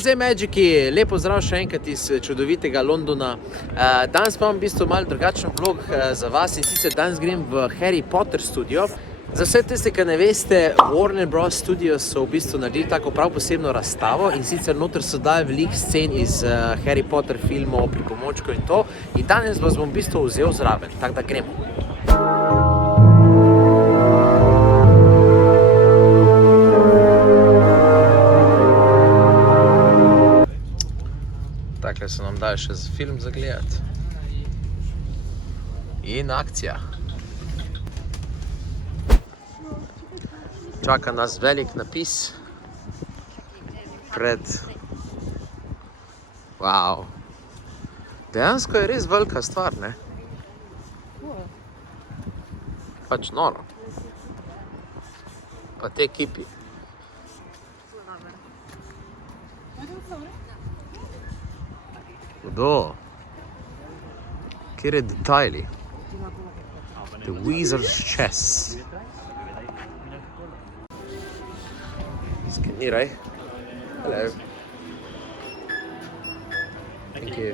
Zdaj, Magiki, lepo zdrav še enkrat iz čudovitega Londona. Danes pa imam v bistvu malo drugačen vlog za vas in sicer danes grem v Harry Potter studio. Za vse tiste, ki ne veste, Warner Bros. Studios so v bistvu naredili tako prav posebno razstavo in sicer noter so dali veliko scen iz Harry Potter filmov, pripomočkov in to. In danes vas bom v bistvu vzel zraven, tako da gremo. Takle se nam daje še film zagledati. In akcija. Čaka nas velik napis pred... Wow. Dejansko je res velika stvar, ne? Pač noro. Pa te kipi. Hudo. Kjer je detajli? The Wizard's Chess. Skeniraj. Hello. Thank you.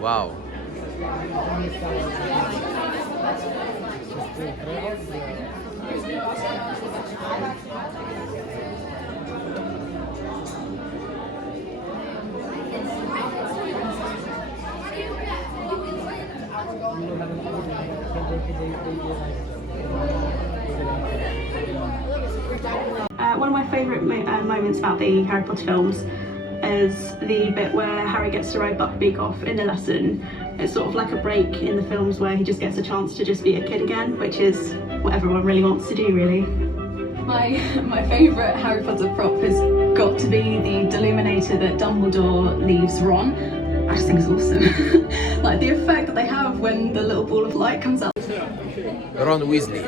Wow. One of my favourite moments about the Harry Potter films is the bit where Harry gets to ride Buckbeak off in a lesson. It's sort of like a break in the films where he just gets a chance to just be a kid again, which is what everyone really wants to do, really. My favourite Harry Potter prop has got to be the Deluminator that Dumbledore leaves Ron. I just think it's awesome. Like the effect that they have when the little ball of light comes out. Ron Weasley.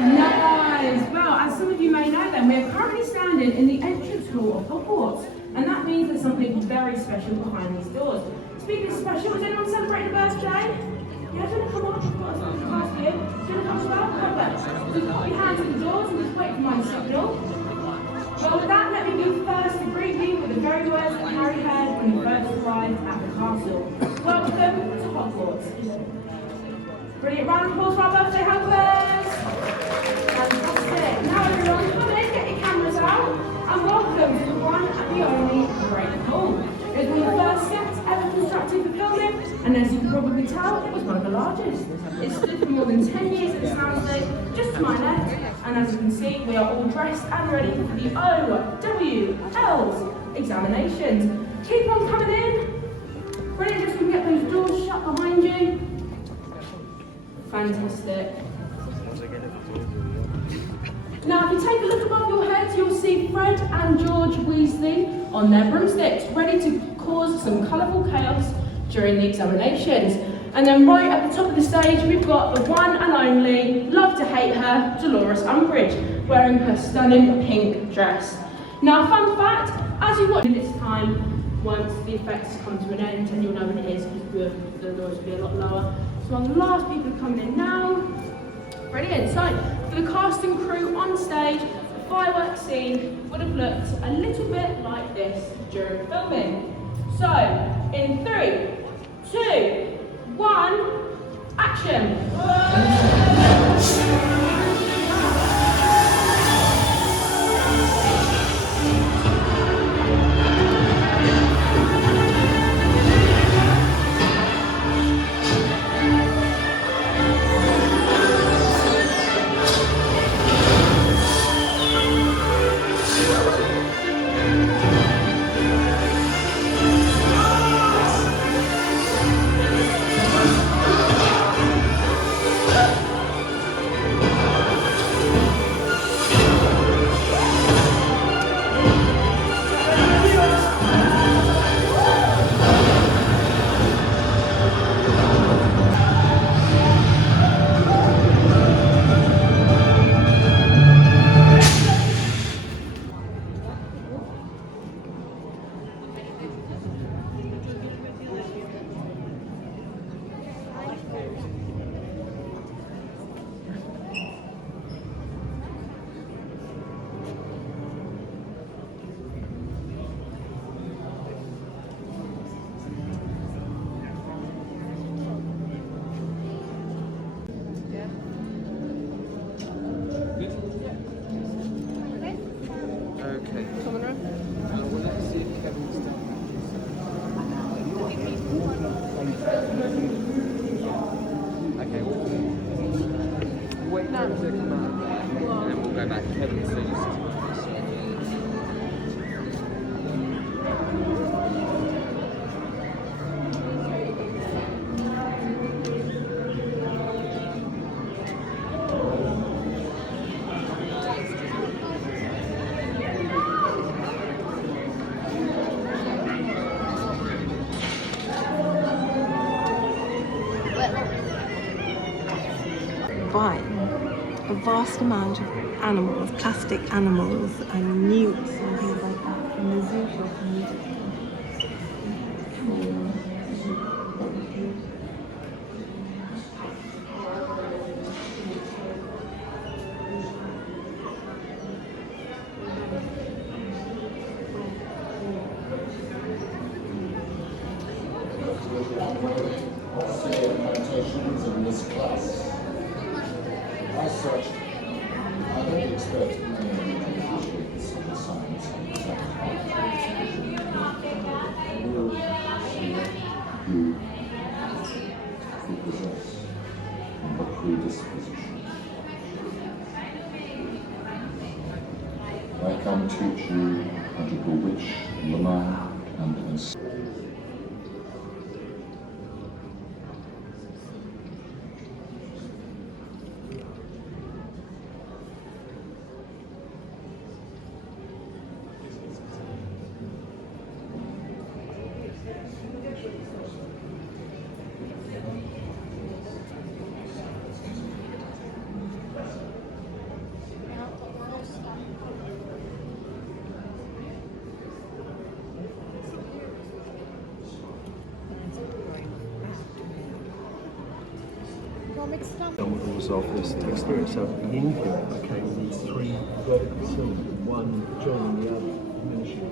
Nice! Well, as some of you may know then, we're currently standing in the entrance hall of Hogwarts, and that means there's something very special behind these doors. Speaking of special, is anyone celebrating a birthday? Yeah, do you want to come up? I've got something to ask you. Do you want to come as well? Perfect. Just put your hands at the doors and just wait for my signal. Well, with that, let me be first to greet you with the very words that Harry heard when he first arrived at the castle. Welcome to Hogwarts. Brilliant round of applause for our birthday helpers. Fantastic. Now everyone, come in, get your cameras out, and welcome to the one and the only Great Hall. It was one of the first sets ever constructed for filming, and as you can probably tell, it was one of the largest. It stood for more than 10 years at the soundstage, just to my left, and as you can see, we are all dressed and ready for the OWL's examinations. Keep on coming in. Brilliant, just so we can get those doors shut behind you. Fantastic. Now, if you take a look above your heads, you'll see Fred and George Weasley on their broomsticks, ready to cause some colourful chaos during the examinations. And then right at the top of the stage, we've got the one and only, love to hate her, Dolores Umbridge, wearing her stunning pink dress. Now, fun fact, as you watch this time, once the effects come to an end, and you'll know when it is, because the noise will be a lot lower. So the last people coming in now. Brilliant. So for the cast and crew on stage, the fireworks scene would have looked a little bit like this during filming. So in 3, 2, 1, action. Okay. Well, let's see if Kevin's done. Okay, we'll wait for him to come out and then we'll go back. Kevin's finished. Buying a vast amount of animals, plastic animals and newts and things like that from the zoo shop in Egypt. Annotations in this class. As such, I don't expect many appreciates in the science and technology. Will see you possess and the predisposition. I can teach you how to bewitch, lure, and ensnare. Models of this experience. So the input became these three vertical cylinders, one joining the other, diminishing.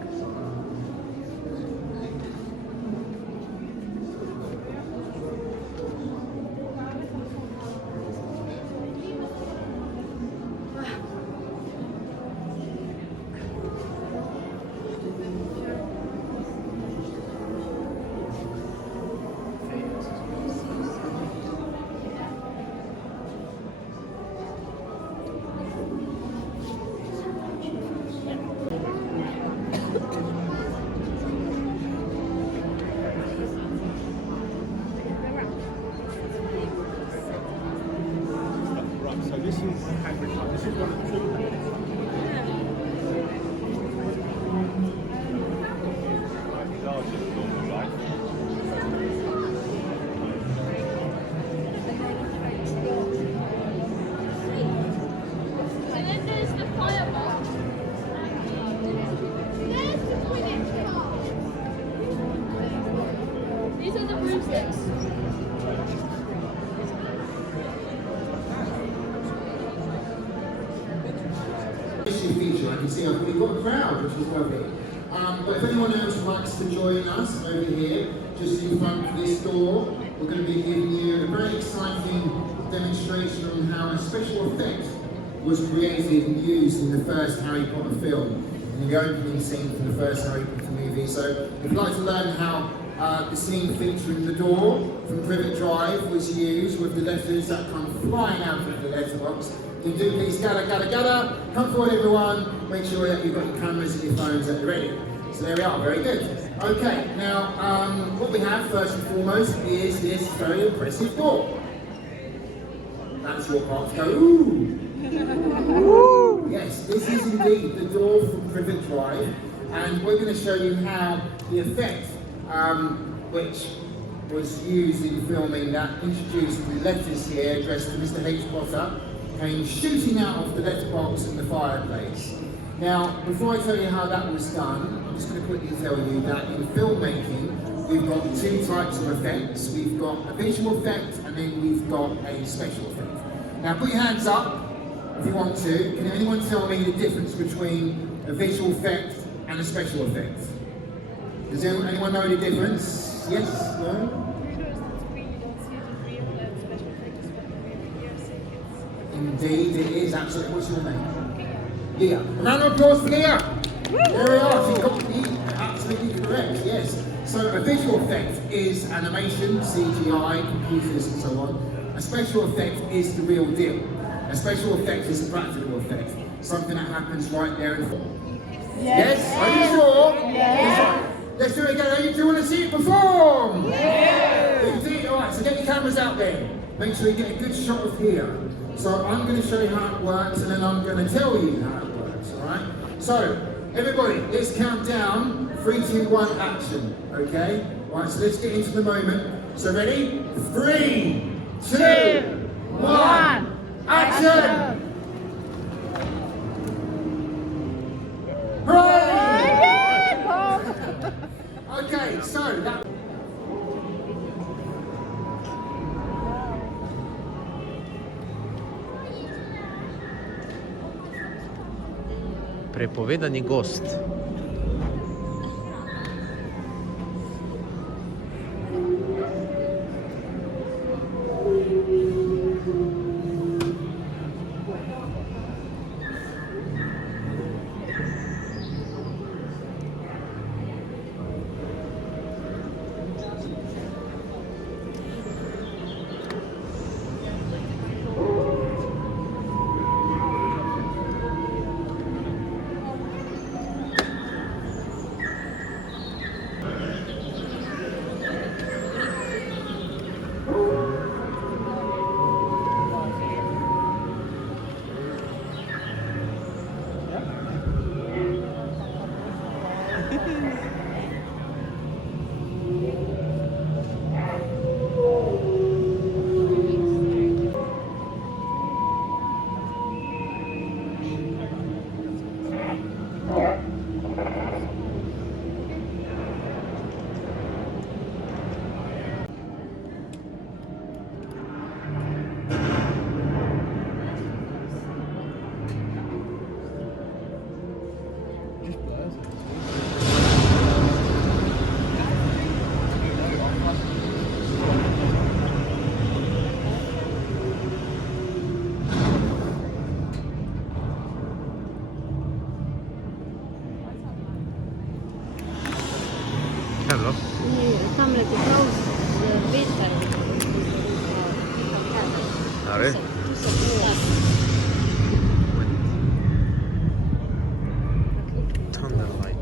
Feature. I can see we've got a crowd, which is lovely. But if anyone else likes to join us over here, just in front of this door, we're going to be giving you a very exciting demonstration on how a special effect was created and used in the first Harry Potter film, in the opening scene for the first Harry Potter movie. So if you'd like to learn how the scene featuring the door from Privet Drive was used with the letters that come flying out of the letterbox, you do please gather, come forward everyone, make sure that you've got your cameras and your phones at the ready. So there we are, very good. Okay, now what we have first and foremost is this very impressive door. That's your part to go, ooh! Ooh. Yes, this is indeed the door from Privet Drive, and we're going to show you how the effect which was used in filming that introduced the letters here addressed to Mr. H. Potter came shooting out of the letterbox and the fireplace. Now, before I tell you how that was done, I'm just going to quickly tell you that in filmmaking, we've got two types of effects. We've got a visual effect and then we've got a special effect. Now, put your hands up if you want to. Can anyone tell me the difference between a visual effect and a special effect? Does anyone know the difference? Yes? No? Indeed, it is. Absolutely. What's your name? Leah. A round of applause for Leah. There we are. She got me absolutely correct. Yes. So a visual effect is animation, CGI, computers, and so on. A special effect is the real deal. A special effect is a practical effect. Something that happens right there in front. Yes. Are you sure? Yes. Let's do it again. Are you two want to see it perform? Yes. Indeed. All right. So get your cameras out there. Make sure you get a good shot of here. So I'm going to show you how it works, and then I'm going to tell you how it works. All right. So everybody, let's count down. 3, 2, 1, action. Okay. All right. So let's get into the moment. So ready? 3, 2, 1, action. Okay, so that... Prepovedani gost. Hello. Tam lety close the winter. Are? Thunder light.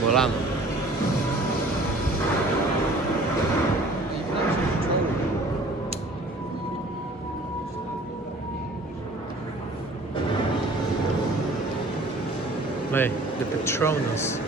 Volano. Hey, the Patronus.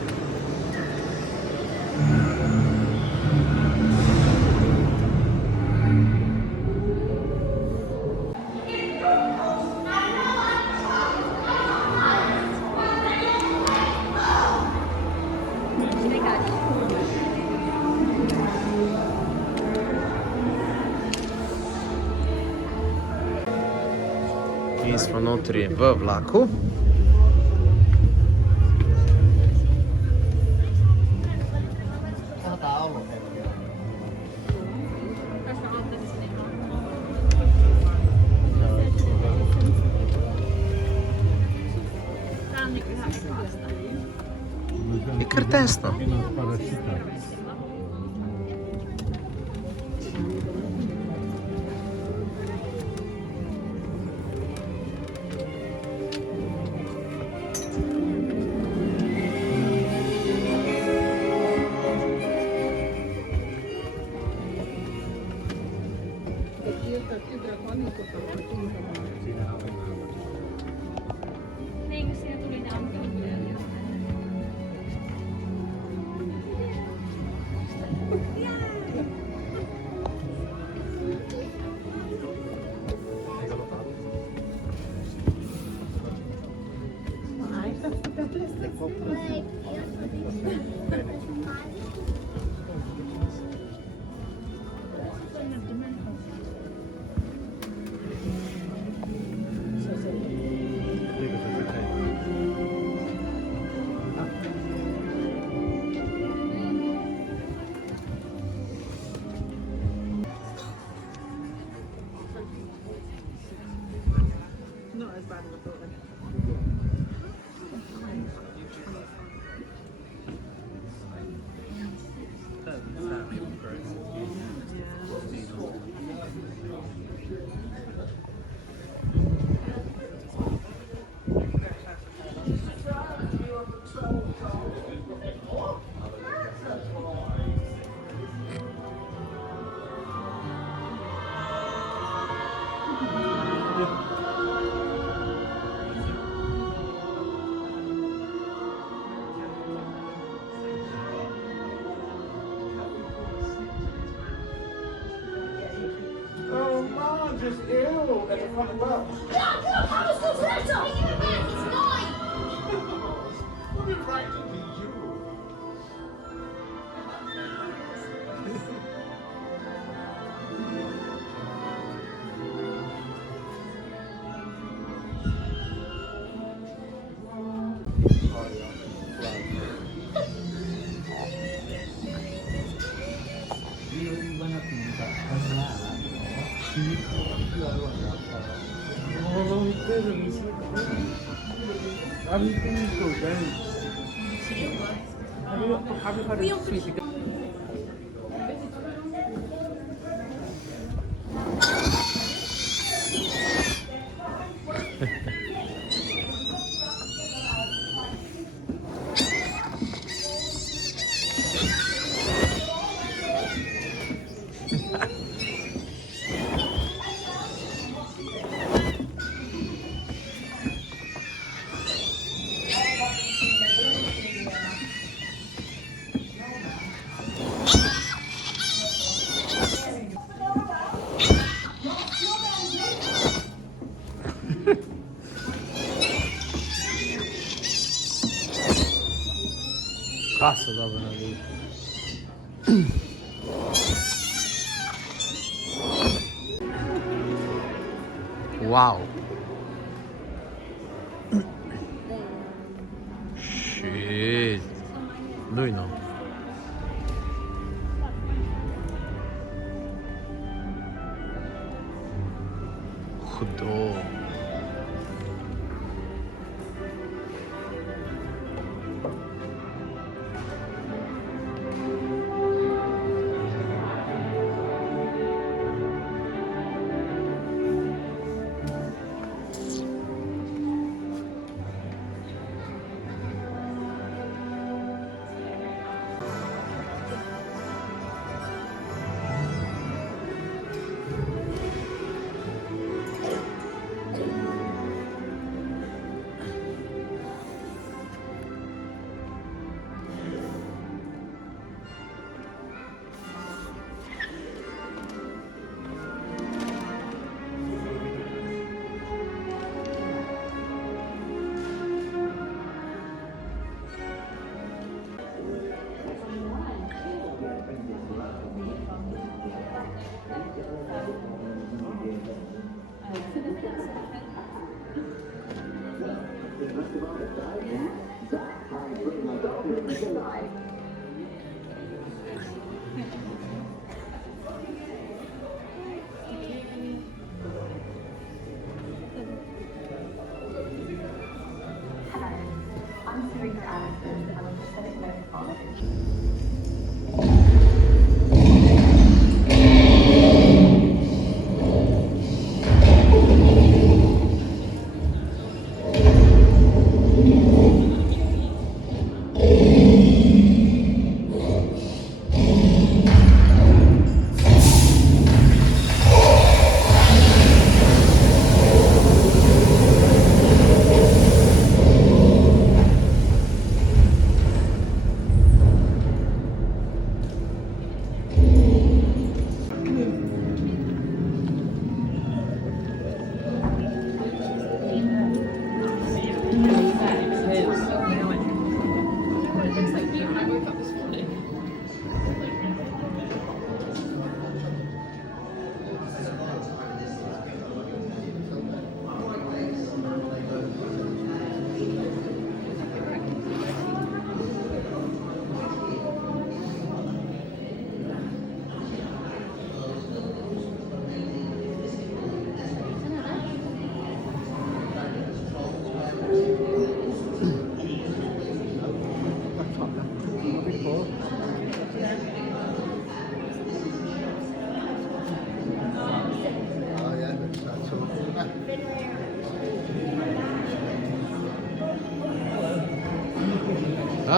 Mi smo notri v vlaku. Je kar tesno. Oh, Mom, just ew. That's a funny bug. What is right to be you? Cazzo dopo una vita. Wow. Shit. Lui no. Hudo. I'm Serena Addison. I'm a prosthetic medicologist.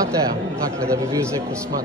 Imate takle, da bi bil zdaj kosmat?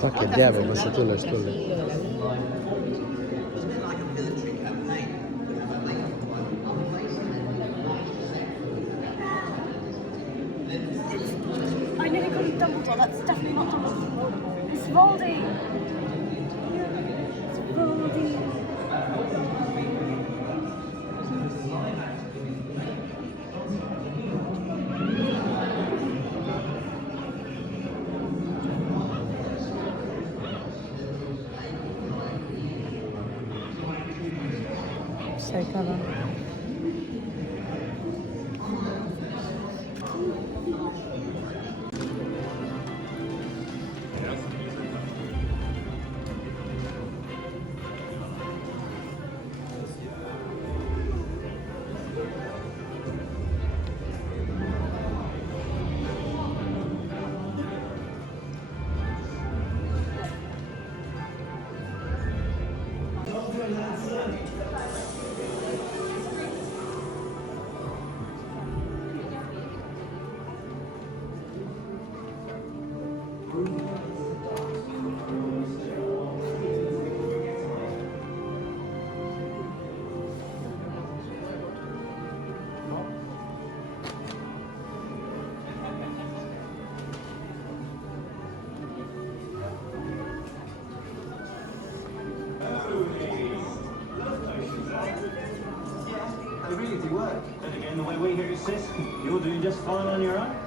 Tako je djavo, pa se tule štule. I nearly called you Dumbledore. That's definitely not Dumbledore. It's Voldy. It's Voldy. So clever. They really do work. Then again, the way we hear you, sis, you're doing just fine on your own.